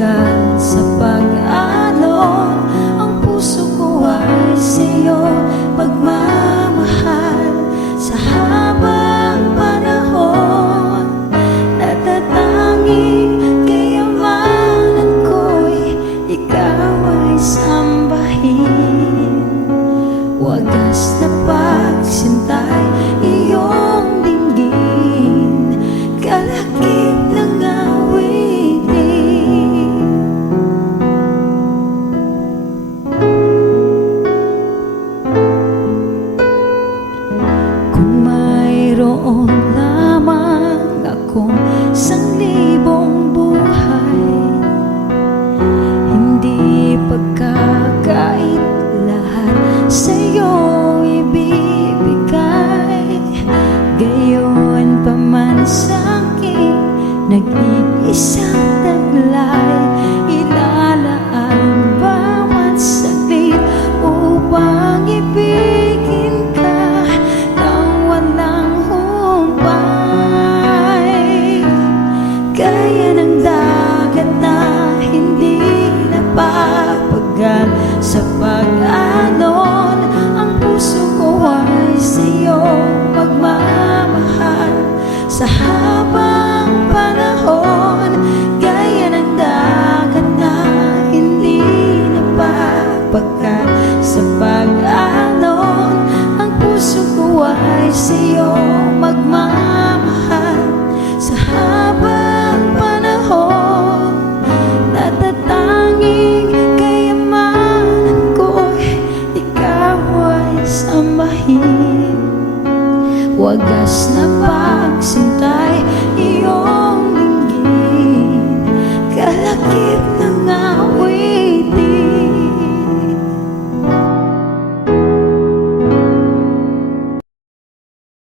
tagal sa pag-alon Ang puso ko ay sa'yo pagmamahal. Sa habang panahon Natatanging kayamanan ko'y ikaw ay sama. Mayroon lamang akong sanglibong buhay. Hindi pagkakait lahat sa'yo ibibigay. Gayon pa man sa'kin nag-iisang taglay Sa pag-alon Ang puso ko ay sa'yo magmamahal. Sa habang panahon Gaya ng dagat na hindi napapagal Sa pag-alon Ang puso ko ay sa'yo magmamahal. Sa habang Wagas na pagsintay